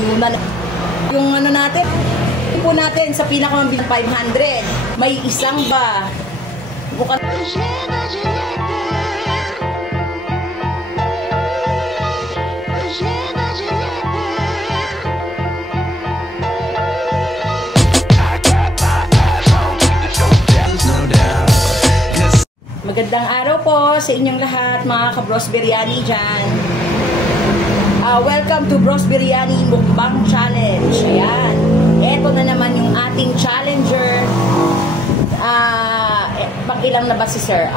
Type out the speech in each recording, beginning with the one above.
Yung ano natin, po natin sa pinakamabili 500. May isang ba? Bukas. Magandang araw po sa inyong lahat, mga ka-Bros Biryani dyan. Welcome to Bros Biryani Mukbang Challenge. Ayan. Ito na naman yung ating challenger. Pang-ilang na ba si sir?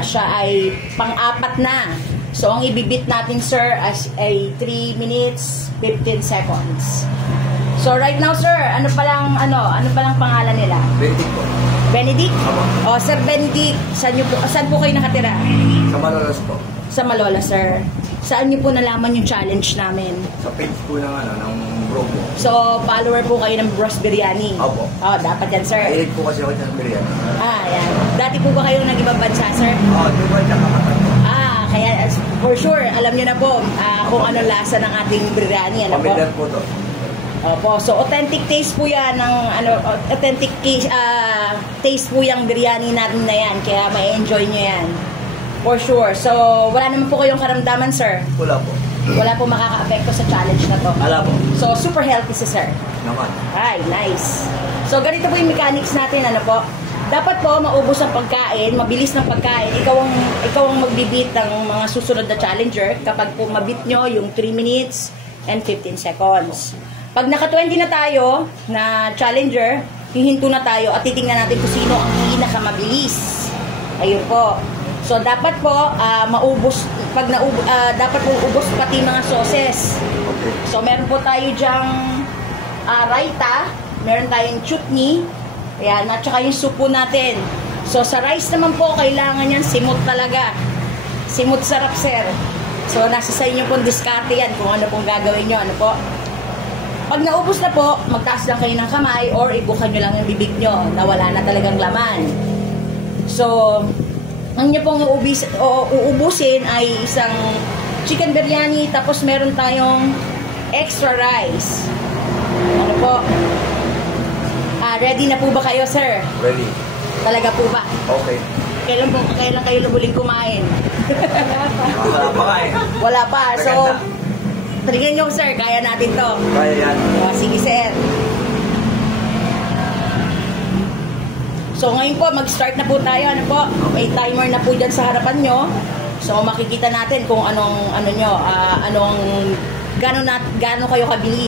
Siya ay pang-apat na. So, ang ibibit natin, sir, ay 3 minutes, 15 seconds. So, right now, sir, ano palang pangalan nila? Benedict po. Benedict? O, Sir Benedict, saan po kayo nakatira? Sa Malolos po. Sa Malolos, sir. Saan niyo po nalaman yung challenge namin? Sa page po ng bro po. So, follower po kayo ng Bros Biryani? Opo. Oh, dapat yan, sir. Mahilig po kasi ako ng biryani. Yan. Dati po ba kayong nag-ibang bansa, sir? Di ba siya kakatan? Kaya for sure, alam niyo na po kung ano lasa ng ating biryani. Ano po? Pamilyar po to. Opo. So, authentic taste po yan ng, authentic taste po yung biryani natin na yan. Kaya ma-enjoy nyo yan. For sure. So, wala naman po kayong karamdaman, sir? Wala po. Wala po makaka-apekto sa challenge na to? Wala po. So, super healthy si sir? Naman. Ay, nice. So, ganito po yung mechanics natin, ano po? Dapat po maubos ang pagkain, mabilis ng pagkain. Ikaw ang magbibit ng mga susunod na challenger kapag po mabit nyo yung 3 minutes and 15 seconds. Pag naka 20 na tayo na challenger, hihinto na tayo at titingnan natin kung sino ang pinakamabilis. Ayun po. So, dapat po maubos, dapat po ubos pati mga sauces. Okay. So, meron po tayo dyang raita, meron tayong chutney, ayan, at saka yung soup po natin. So, sa rice naman po, kailangan yan simot talaga. Simot sarap, sir. So, nasa sa inyo pong diskarte yan kung ano pong gagawin nyo, ano po. Pag naubos na po, magtaas lang kayo ng kamay or ibukan nyo lang yung bibig nyo na wala na talagang laman. So, ang nyo pong uubusin ay isang chicken biryani, tapos meron tayong extra rice. Ano po? Ready na po ba kayo, sir? Ready. Talaga po ba? Okay. Kailan kayo lubuling kumain? Wala pa ka eh. Wala pa. So, Maganda. tingnan nyo, sir. Kaya natin to. Kaya yan. Sige, sir. So, ngayon po, mag-start na po tayo. Ano po? May timer na po dyan sa harapan nyo. So, makikita natin kung gano'n kayo kabilis.